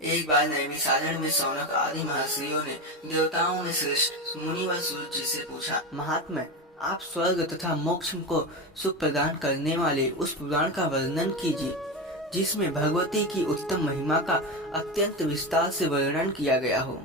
एक बार नैमिषारण्य में शौनक आदि महर्षियों ने देवताओं में श्रेष्ठ मुनिवर सूर्य जी से पूछा, महात्मा, आप स्वर्ग तथा मोक्ष को सुख प्रदान करने वाले उस पुराण का वर्णन कीजिए जिसमें भगवती की उत्तम महिमा का अत्यंत विस्तार से वर्णन किया गया हो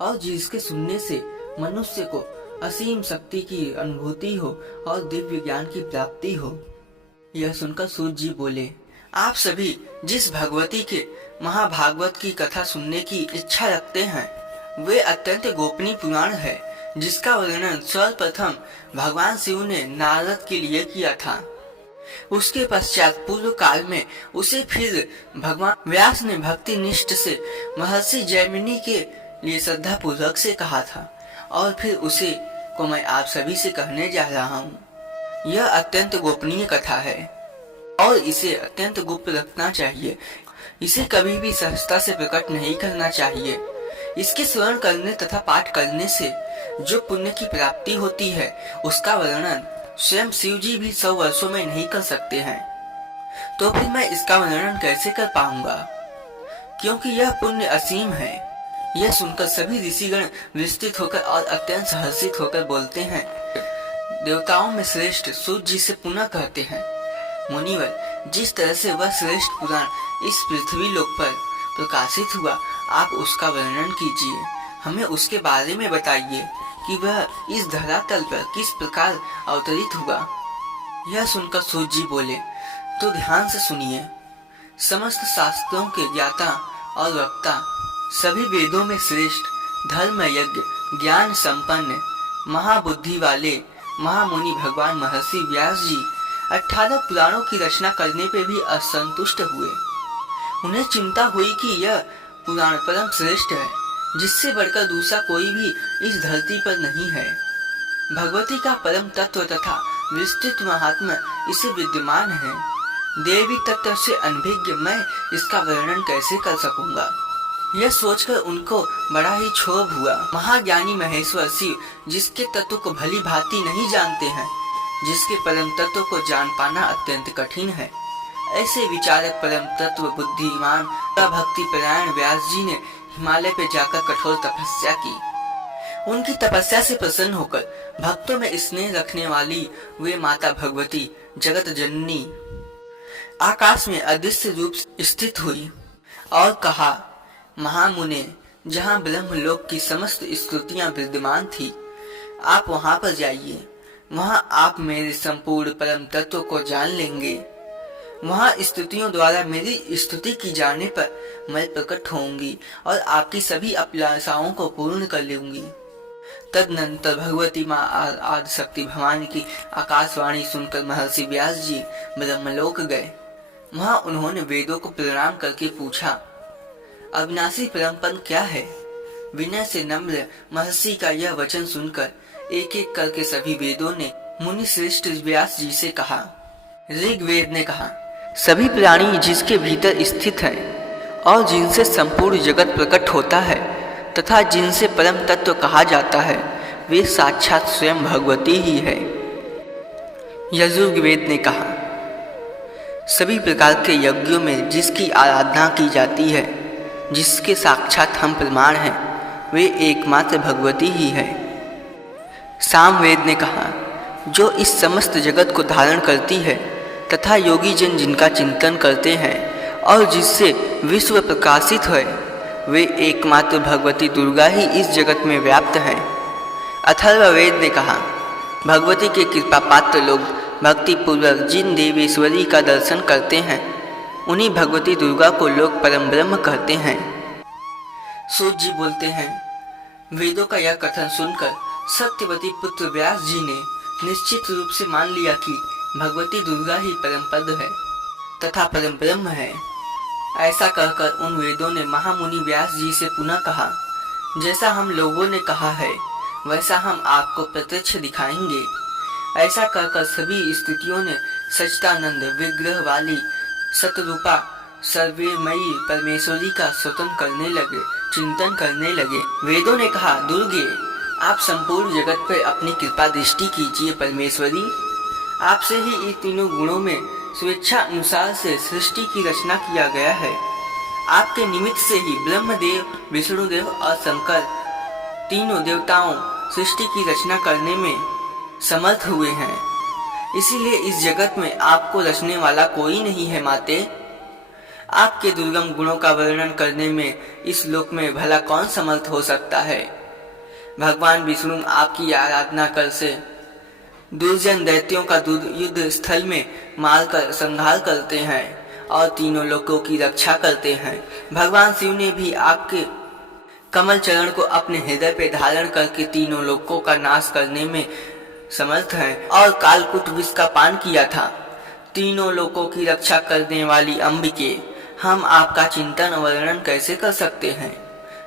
और जिसके सुनने से मनुष्य को असीम शक्ति की अनुभूति हो और दिव्य ज्ञान की प्राप्ति हो। यह सुनकर सूर्य जी बोले, आप सभी जिस भगवती के महाभागवत की कथा सुनने की इच्छा रखते हैं वे अत्यंत गोपनीय पुराण है जिसका वर्णन सर्वप्रथम भगवान शिव ने नारद के लिए किया था। उसके पश्चात पूर्व काल में उसे फिर भगवान व्यास ने भक्ति निष्ठ से महर्षि जैमिनी के लिए श्रद्धा पूर्वक से कहा था और फिर उसे को मैं आप सभी से कहने जा रहा हूँ। यह अत्यंत गोपनीय कथा है और इसे अत्यंत गुप्त रखना चाहिए। इसे कभी भी सहजता से प्रकट नहीं करना चाहिए। इसके श्रवण करने तथा पाठ करने से जो पुण्य की प्राप्ति होती है उसका वर्णन स्वयं शिव जी भी 100 वर्षों में नहीं कर सकते हैं। तो फिर मैं इसका वर्णन कैसे कर पाऊंगा, क्योंकि यह पुण्य असीम है। यह सुनकर सभी ऋषिगण विस्तृत होकर और अत्यंत हर्षित होकर बोलते हैं। देवताओं में श्रेष्ठ सूर्य जी से पुनः कहते हैं, मुनिवर, जिस तरह से वह श्रेष्ठ पुराण इस पृथ्वी लोक पर प्रकाशित हुआ, आप उसका वर्णन कीजिए। हमें उसके बारे में बताइए कि वह इस धरातल पर किस प्रकार अवतरित हुआ। यह सुनकर सूर्य जी बोले, तो ध्यान से सुनिए। समस्त शास्त्रों के ज्ञाता और वक्ता, सभी वेदों में श्रेष्ठ, धर्म यज्ञ, ज्ञान संपन्न, महाबुद्धि वाले महामुनि भगवान महर्षि व्यास जी 18 पुराणों की रचना करने पे भी असंतुष्ट हुए। उन्हें चिंता हुई कि यह पुराण परम श्रेष्ठ है, जिससे बढ़कर दूसरा कोई भी इस धरती पर नहीं है। भगवती का परम तत्व तथा विस्तृत महात्म्य इसे विद्यमान है। देवी तत्व से अनभिज्ञ मैं इसका वर्णन कैसे कर सकूंगा। यह सोचकर उनको बड़ा ही क्षोभ हुआ। महाज्ञानी महेश्वर शिव जिसके तत्व को भली भांति नहीं जानते हैं, जिसके परम तत्व को जान पाना अत्यंत कठिन है, ऐसे विचारक परम तत्व बुद्धिमान भक्ति परायण व्यास जी ने हिमालय पे जाकर कठोर तपस्या की। उनकी तपस्या से प्रसन्न होकर भक्तों में स्नेह रखने वाली वे माता भगवती जगत जननी आकाश में अदृश्य रूप स्थित हुई और कहा, महामुने, जहाँ ब्रह्मलोक की समस्त स्तुतियां विद्यमान थी, आप वहां पर जाइए। वहां आप मेरे संपूर्ण परम तत्व को जान लेंगे। वहां स्तुतियों द्वारा मेरी स्तुति की जाने पर मैं प्रकट होंगी और आपकी सभी अभिलाषाओं को पूर्ण कर लूंगी। तदनंतर भगवती माँ आदि शक्ति भवानी की आकाशवाणी सुनकर महर्षि व्यास जी ब्रह्मलोक गए। वहां उन्होंने वेदों को प्रणाम करके पूछा, अविनाशी परमपद क्या है। विनय से नम्र महर्षि का यह वचन सुनकर एक एक करके सभी वेदों ने मुनि श्रेष्ठ व्यास जी से कहा। ऋग्वेद ने कहा, सभी प्राणी जिसके भीतर स्थित हैं और जिनसे संपूर्ण जगत प्रकट होता है तथा जिनसे परम तत्व कहा जाता है, वे साक्षात स्वयं भगवती ही है। यजुर्वेद ने कहा, सभी प्रकार के यज्ञों में जिसकी आराधना की जाती है, जिसके साक्षात हम प्रमाण हैं, वे एकमात्र भगवती ही है। सामवेद ने कहा, जो इस समस्त जगत को धारण करती है तथा योगी जन जिनका चिंतन करते हैं और जिससे विश्व प्रकाशित है, वे एकमात्र भगवती दुर्गा ही इस जगत में व्याप्त हैं। अथर्ववेद ने कहा, भगवती के कृपा पात्र लोग भक्ति पूर्वक जिन देवेश्वरी का दर्शन करते हैं, उन्हीं भगवती दुर्गा को लोग परम ब्रह्म कहते हैं। सूर्य जी बोलते हैं, वेदों का यह कथन सुनकर सत्यवती पुत्र व्यास जी ने निश्चित रूप से मान लिया कि भगवती दुर्गा ही परम पद है तथा परम ब्रह्म है। ऐसा कहकर उन वेदों ने महामुनि व्यास जी से पुनः कहा, जैसा हम लोगों ने कहा है वैसा हम आपको प्रत्यक्ष दिखाएंगे। ऐसा कहकर सभी स्तुतियों ने सच्चिदानंद विग्रह वाली सतरूपा सर्वमयी परमेश्वरी का स्तोत्र करने लगे, चिंतन करने लगे। वेदों ने कहा, दुर्गे, आप संपूर्ण जगत पर अपनी कृपा दृष्टि कीजिए। परमेश्वरी, आपसे ही इन तीनों गुणों में स्वेच्छा अनुसार से सृष्टि की रचना किया गया है। आपके निमित्त से ही ब्रह्मदेव, विष्णुदेव और शंकर तीनों देवताओं सृष्टि की रचना करने में समर्थ हुए हैं। इसीलिए इस जगत में आपको रचने वाला कोई नहीं है माते। आपके दुर्गम गुणों का वर्णन करने में इस लोक में भला कौन समर्थ हो सकता है। भगवान विष्णु आपकी आराधना कर से दुर्जन दैत्यों का युद्ध स्थल में मारकर संहार करते हैं और तीनों लोकों की रक्षा करते हैं। भगवान शिव ने भी आपके कमल चरण को अपने हृदय पे धारण करके तीनों लोकों का नाश करने में समर्थ हैं और कालकूट विष का पान किया था। तीनों लोकों की रक्षा करने वाली अंबिके, हम आपका चिंतन और वर्णन कैसे कर सकते हैं,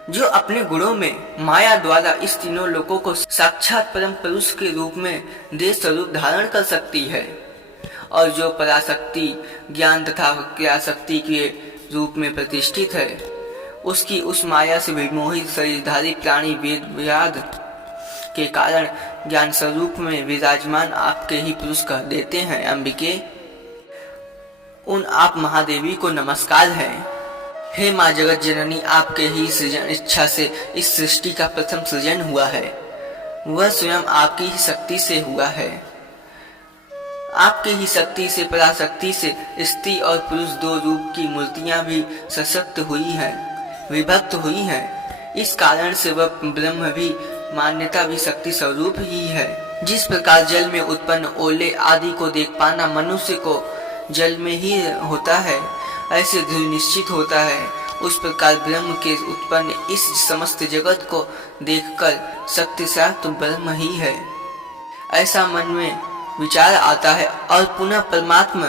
जो अपने गुणों में माया द्वारा इस तीनों लोकों को साक्षात परम पुरुष के रूप में देह स्वरूप धारण कर सकती है और जो पराशक्ति ज्ञान तथा क्रियाशक्ति के रूप में प्रतिष्ठित है, उसकी उस माया से विमोहित शरीरधारी प्राणी वेद व्याध के कारण ज्ञान स्वरूप में विराजमान आपके ही पुरुष कह देते हैं। अंबिके, उन आप महादेवी को नमस्कार है। हे माँ जगत जननी, आपके ही सृजन इच्छा से इस सृष्टि का प्रथम सृजन हुआ है। वह स्वयं आपकी ही शक्ति से हुआ है। आपकी ही शक्ति से, पराशक्ति से स्त्री और पुरुष दो रूप की मूर्तियां भी सशक्त हुई हैं, विभक्त हुई हैं। इस कारण से वह ब्रह्म भी मान्यता भी शक्ति स्वरूप ही है। जिस प्रकार जल में उत्पन्न ओले आदि को देख पाना मनुष्य को जल में ही होता है, ऐसे दृढ़ निश्चित होता है, उस प्रकार ब्रह्म के उत्पन्न इस समस्त जगत को देखकर शक्तिशाली तो ब्रह्म ही है, ऐसा मन में विचार आता है। और पुनः परमात्मा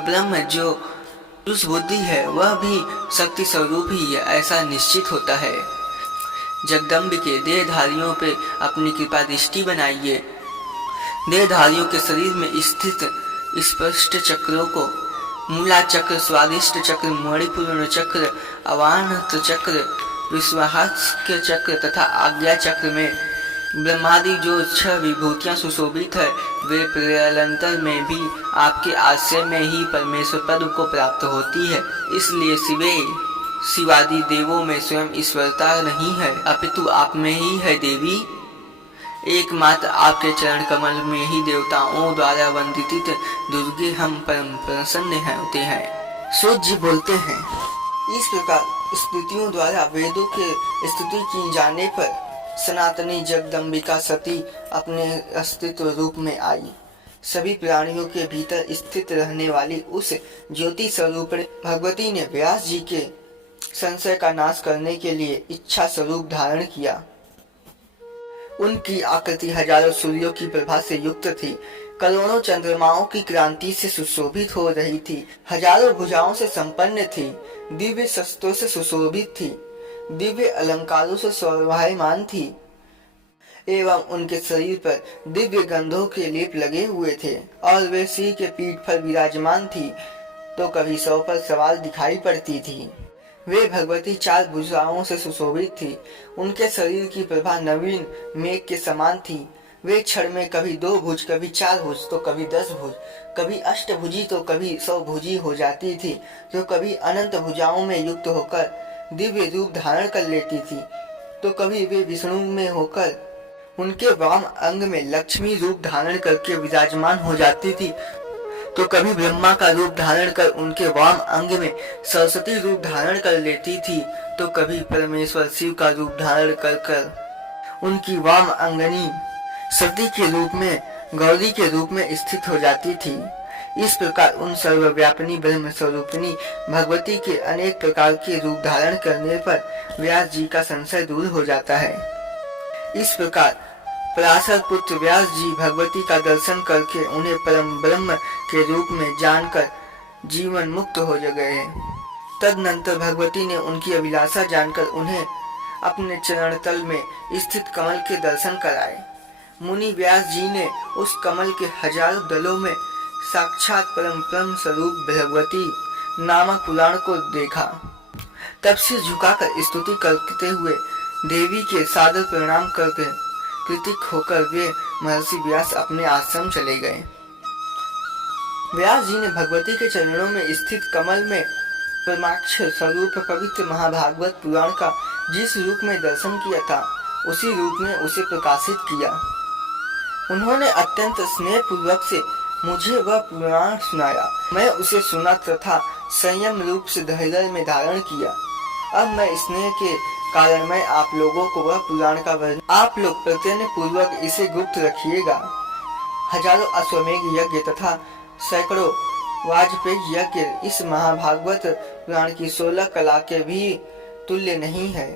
ब्रह्म जो पुरुष बुद्धि है, वह भी शक्ति स्वरूप ही है, ऐसा निश्चित होता है। जगदम्बिके, देहधारियों पे अपनी कृपा दृष्टि बनाइए। देहधारियों के शरीर में स्थित स्पष्ट चक्रों को मूला चक्र, स्वादिष्ट चक्र, मणिपूर्ण चक्र, अवान्त चक्र, विश्वाहास्य चक्र तथा आज्ञा चक्र में ब्रह्मादि जो 6 विभूतियां सुशोभित है, वे प्रलयांतर में भी आपके आश्रय में ही परमेश्वर पद को प्राप्त होती है। इसलिए शिवादि देवों में स्वयं ईश्वरता नहीं है, अपितु आप में ही है देवी। एकमात्र आपके चरण कमल में ही देवताओं द्वारा वंदित दुर्गे हम परम प्रसन्न होते हैं। सूत जी बोलते हैं, इस प्रकार स्तुतियों द्वारा वेदों के स्तुति की जाने पर सनातनी जगदम्बिका सती अपने अस्तित्व रूप में आई। सभी प्राणियों के भीतर स्थित रहने वाली उस ज्योति स्वरूप भगवती ने व्यास जी के संशय का नाश करने के लिए इच्छा स्वरूप धारण किया। उनकी आकृति हजारों सूर्यों की प्रभा से युक्त थी, करोड़ों चंद्रमाओं की क्रांति से सुशोभित हो रही थी, हजारों भुजाओं से संपन्न थी, दिव्य शस्त्रों से सुशोभित थी, दिव्य अलंकारों से शोभायमान थी एवं उनके शरीर पर दिव्य गंधों के लेप लगे हुए थे और वे सिंह के पीठ पर विराजमान थी तो कभी सौ पर सवार दिखाई पड़ती थी। वे भगवती 4 भुजाओं से सुशोभित थी। उनके शरीर की प्रभा नवीन मेघ के समान थी। वे क्षण में कभी 2 भुज, कभी 4 भुज, तो कभी 10 भुज, कभी अष्टभुजी तो कभी 100 भुजी हो जाती थी, तो कभी अनंत भुजाओं में युक्त होकर दिव्य रूप धारण कर लेती थी, तो कभी वे विष्णु में होकर उनके वाम अंग में लक्ष्मी रूप धारण करके विराजमान हो जाती थी, तो कभी ब्रह्मा का रूप धारण कर उनके वाम अंग में सरस्वती रूप धारण कर लेती थी, तो कभी परमेश्वर शिव का रूप धारण कर उनकी वाम अंगनी सती के रूप में, गौरी के रूप में स्थित हो जाती थी। इस प्रकार उन सर्वव्यापिनी ब्रह्म स्वरूपिणी भगवती के अनेक प्रकार के रूप धारण करने पर व्यास जी का संशय दूर हो जाता है। इस प्रकार पराशर पुत्र व्यास जी भगवती का दर्शन करके उन्हें परम ब्रह्म के रूप में जानकर जीवन मुक्त हो गए। तदनंतर भगवती ने उनकी अभिलाषा जानकर उन्हें अपने चरण तल में स्थित कमल के दर्शन कराए। मुनि व्यास जी ने उस कमल के हजारों दलों में साक्षात परम ब्रह्म स्वरूप भगवती नामक पुराण को देखा। तब से झुकाकर स्तुति करते हुए देवी के सादर प्रणाम करके कृतिक होकर वे महर्षि व्यास अपने आश्रम चले गए। व्यास जी ने भगवती के चरणों में स्थित कमल में परमाक्ष स्वरूप पवित्र महाभागवत पुराण का जिस रूप में दर्शन किया था उसी रूप में उसे प्रकाशित किया। उन्होंने अत्यंत स्नेह पूर्वक से मुझे वह पुराण सुनाया। मैं उसे सुना तथा संयम रूप से हृदय में धारण किया। अब मैं स्नेह के कारण मैं आप लोगों को वह पुराण का वर्णन, आप लोग प्रत्यय पूर्वक इसे गुप्त रखिएगा। हजारों अश्वमेघ यज्ञ तथा सैकड़ों वाजपेयी यज्ञ इस महाभागवत पुराण की 16 कला के भी तुल्य नहीं है।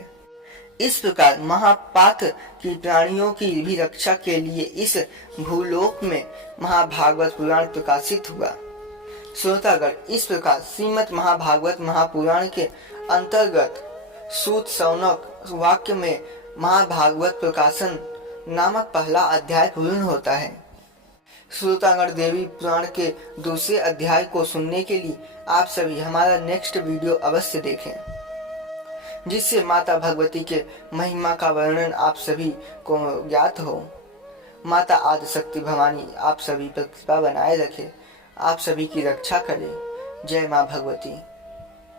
इस प्रकार महापात की प्राणियों की भी रक्षा के लिए इस भूलोक में महाभागवत पुराण प्रकाशित हुआ। श्रोतागण, इस प्रकार श्रीमद् महाभागवत महापुराण के अंतर्गत सूत शौनक वाक्य में महाभागवत प्रकाशन नामक पहला अध्याय पूर्ण होता है। श्रोतागण, देवी पुराण के दूसरे अध्याय को सुनने के लिए आप सभी हमारा नेक्स्ट वीडियो अवश्य देखें, जिससे माता भगवती के महिमा का वर्णन आप सभी को ज्ञात हो। माता आदिशक्ति भवानी आप सभी पर कृपा बनाए रखे, आप सभी की रक्षा करे। जय माँ भगवती।